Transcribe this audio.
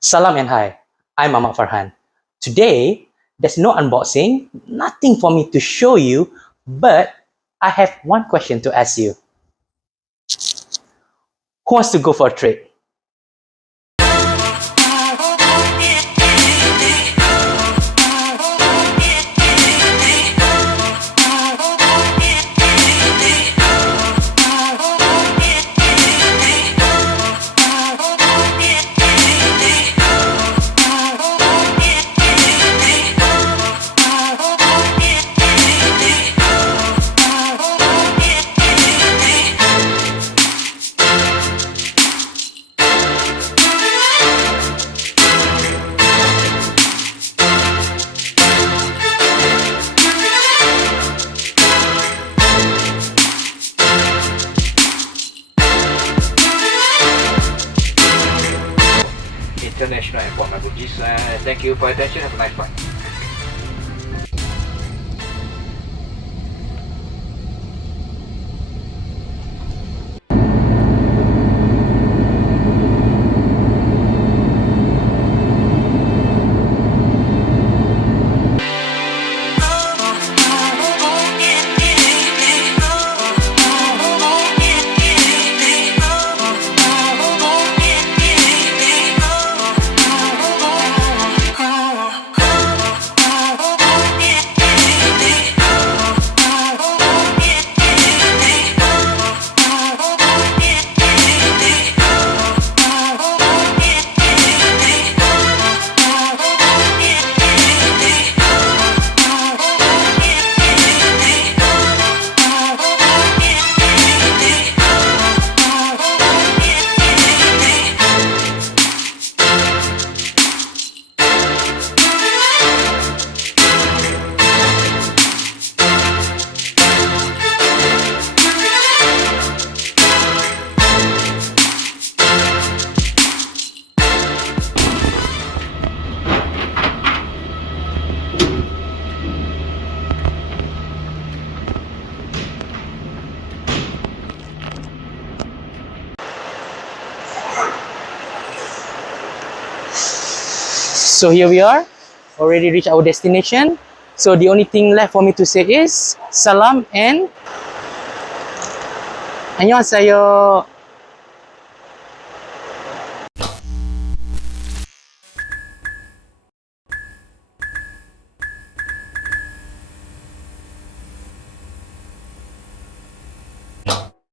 Salam and hi, I'm Ahmad Farhan. Today, there's no unboxing, nothing for me to show you, but I have one question to ask you. Who wants to go for a trade? International Airport, my Bugis. Thank you for your attention. Have a nice flight. So here we are, already reached our destination. So the only thing left for me to say is salam and annyeonghaseyo.